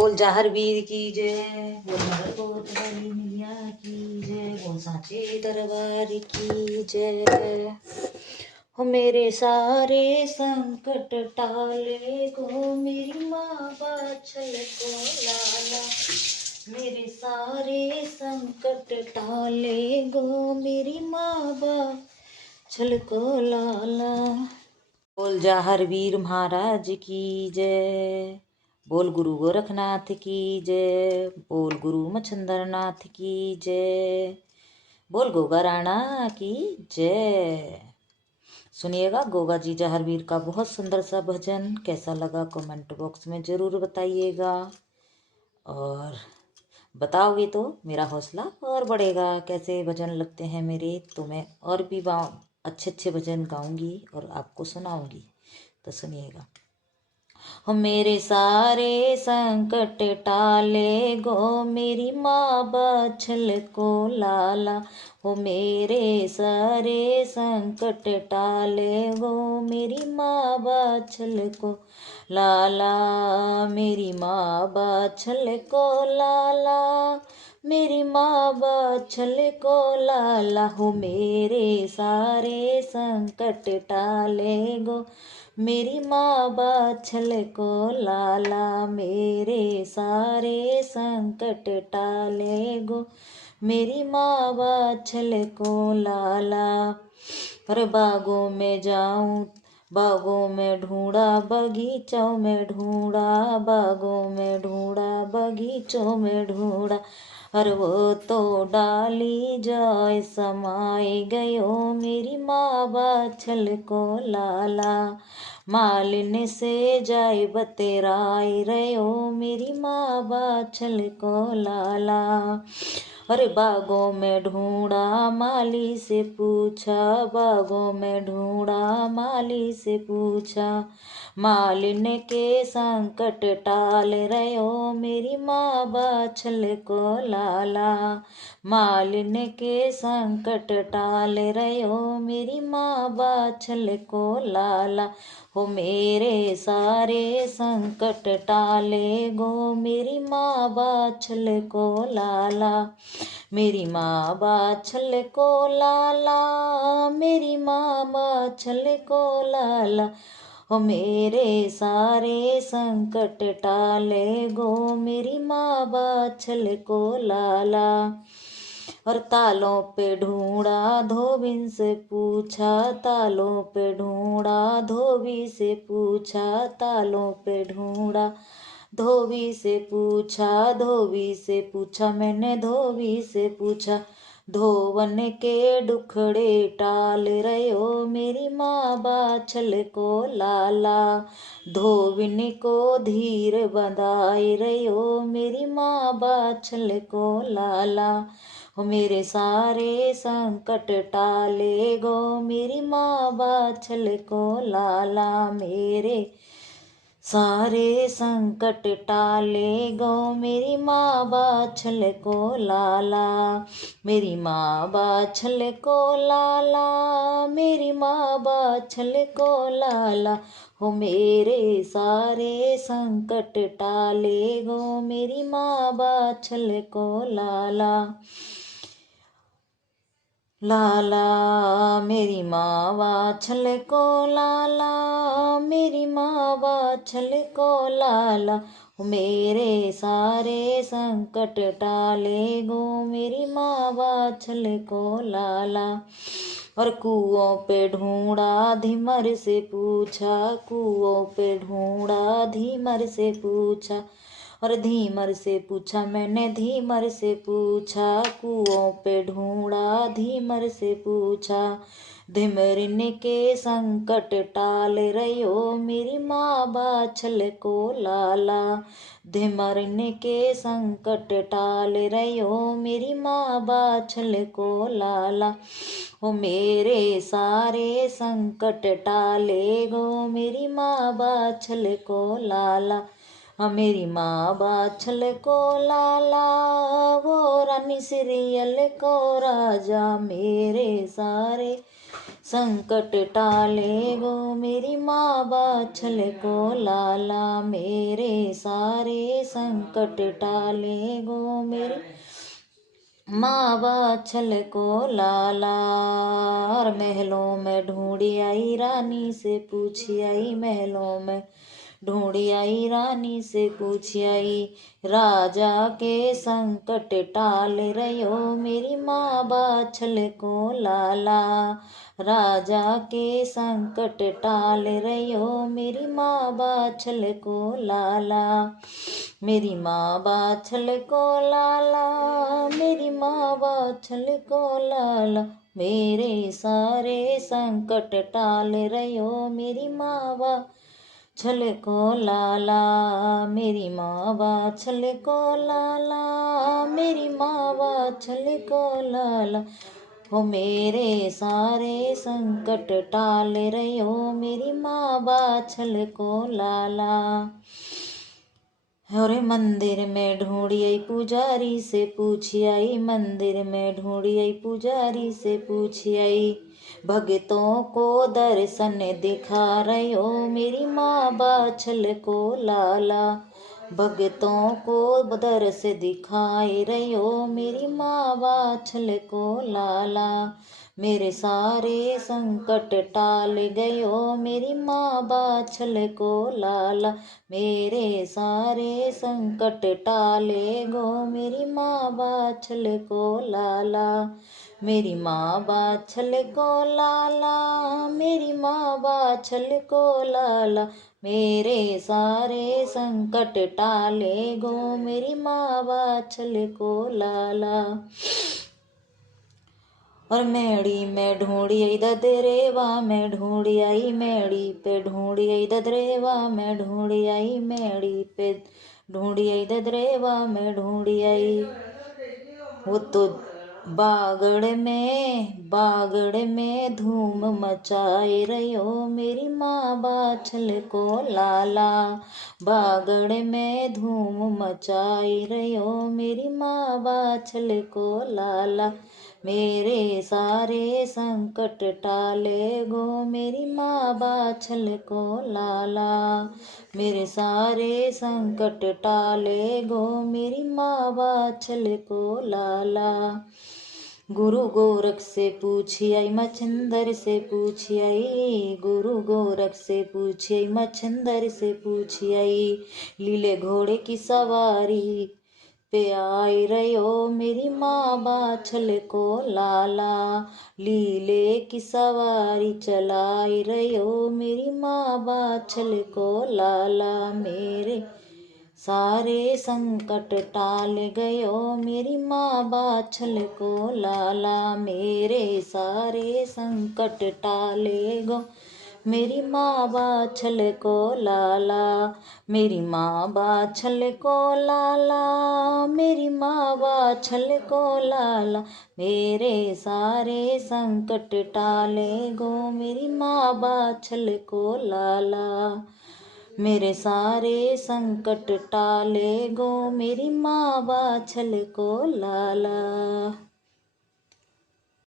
बोल जाहर वीर की जय, बोल हर गोत वाली मैया की जय, बोल सांचे दरबार की जय। हो मेरे सारे संकट टाले गो मेरी माँ बाछल को लाला, मेरे सारे संकट टाले गो मेरी माँ बाछल को लाला। बोल जाहर वीर महाराज की जय, बोल गुरु गोरखनाथ की जय, बोल गुरु मच्छंदर नाथ की जय, बोल गोगा राणा की जय। सुनिएगा गोगा जी जहारवीर का बहुत सुंदर सा भजन। कैसा लगा कमेंट बॉक्स में ज़रूर बताइएगा, और बताओगे तो मेरा हौसला और बढ़ेगा। कैसे भजन लगते हैं मेरे, तो मैं और भी अच्छे अच्छे भजन गाऊंगी और आपको सुनाऊंगी। तो सुनिएगा। हो मेरे सारे संकट टाले गो मेरी माँ बाछल को लाला, हो मेरे सारे संकट टाले गो मेरी माँ बाछल को लाला, मेरी माँ बाछल को लाला, मेरी माँ बाछल को लाला। हो मेरे सारे संकट टाले गो मेरी माँ बाछल को लाला, मेरे सारे संकट टाले गो मेरी माँ बाछल को लाला। पर बागों में जाऊं, बागों में ढूंढा, बगीचों में ढूंढा, बागों में ढूंढा, बगीचों में ढूंढा, और वो तो डाली जाए समाए गयो मेरी माँ बाछल को लाला, मालिन से जाए बतेराए रहो मेरी माँ बाछल को लाला। अरे बागों में ढूंढा, माली से पूछा, बागों में ढूंढा, माली से पूछा, मालिन के संकट टाल रहो मेरी माँ बाछल को लाला, मालिन के संकट टाल रहो मेरी माँ बाछल को लाला। हो मेरे सारे संकट टाले गो मेरी माँ बाछल को लाला, मेरी माँ बाछल को लाला, मेरी माँ बाछल को लाला। हो मेरे सारे संकट टाले गो मेरी माँ बाछल को लाला। और तालों पे ढूंढा, धोबिन से पूछा, तालों पे ढूंढा, धोबी से पूछा, तालों पे ढूंढा, धोबी से पूछा, धोबी से पूछा, मैंने धोबी से पूछा, धोवन के दुखड़े टाल रहो मेरी माँ बाछल को लाला, धोबिन को धीर बंधाए रहो मेरी माँ बाछल को लाला। हो मेरे सारे संकट टाले गो मेरी माँ बाछल को लाला, मेरे सारे संकट टाले गो मेरी माँ बाछल को लाला, मेरी माँ बाछल को लाला, मेरी माँ बाछल को लाला। हो मेरे सारे संकट टाले गो मेरी माँ बाछल को लाला, लाला मेरी माँ बाछल को लाला, मेरी माँ बाछल को लाला। मेरे सारे संकट टाले गो मेरी माँ बाछल को लाला। और कुओं पे ढूंढा, धीमर से पूछा, कुओं पे ढूंढा, धीमर से पूछा, और धीमर से पूछा, मैंने धीमर से पूछा, कुओं पे ढूंढा, धीमर से पूछा, धीमरिन के संकट टाल रहो मेरी माँ बाछल को लाला, धीमरिन के संकट टाल रहो मेरी माँ बाछल को लाला। हो मेरे सारे संकट टाले गो मेरी माँ बाछल को लाला, मेरी माँ बाछल को लाला, वो रानी सीरियल को राजा, मेरे सारे संकट टाले गो मेरी माँ बाछल को लाला, मेरे सारे संकट टाले गो मेरी माँ बाछल को लाला। और महलों में ढूंढी आई रानी से पूछी आई, महलों में ढूंढी आई रानी से पूछी आई, राजा के संकट टाल रयो मेरी माँ बाछल को लाला, राजा के संकट टाल रयो मेरी माँ बाछल को लाला, मेरी माँ बाछल को लाला, मेरी माँ बाछल को लाला, मेरे सारे संकट टाल रयो मेरी माँ बाछल को लाला, मेरी माँ बाछल को लाला, मेरी माँ बाछल को लाला, हो मेरे सारे संकट टाल रयो मेरी माँ बाछल को लाला। और मंदिर में ढूंढी आई पुजारी से पूछी आई, मंदिर में ढूंढी आई पुजारी से पूछी आई, भगतों को दर्शन दिखा रयो मेरी माँ बाछल को लाला, भगतों को दर्श दिखाए रयो मेरी माँ बाछल को लाला, मेरे सारे संकट टाल गयो मेरी माँ बाछल को लाला, मेरे सारे संकट टाले गो मेरी माँ बाछल को लाला, मेरी माँ बाछल को लाला, मेरी माँ बाछल को लाला, मेरे सारे संकट टाले गो मेरी माँ बाछल को लाला। और मेड़ी में ढूंढी आई ददरेवा में ढूंढी आई, मेड़ी पे ढूंढी आई ददरेवा में ढूंढी आई, मेड़ी पे ढूंढी आई ददरेवा में ढूंढी आई, वो तो बागड़ में धूम मचाए रयो मेरी माँ बाछल को लाला, बागड़ में धूम मचाए रयो मेरी माँ बाछल को लाला, मेरे सारे संकट टाले गो मेरी माँ बाछल को लाला, मेरे सारे संकट टाले गो मेरी माँ बाछल को लाला। गुरु गोरख से पूछी आई मच्छिंदर से पूछी आई, गुरु गोरख से पूछी आई मच्छिंदर से पूछी आई, लीले घोड़े की सवारी पे आई रयो मेरी माँ बाछल को लाला, लीले की सवारी चलाई रयो मेरी माँ बाछल को लाला, मेरे सारे संकट टाल गयो मेरी माँ बाछल को लाला, मेरे सारे संकट टाले गो मेरी माँ बाछल को लाला, मेरी माँ बाछल को लाला, मेरी माँ बाछल को लाला, मेरे सारे संकट टाले गो मेरी माँ बाछल को लाला, मेरे सारे संकट टाले गो मेरी माँ बाछल को लाला।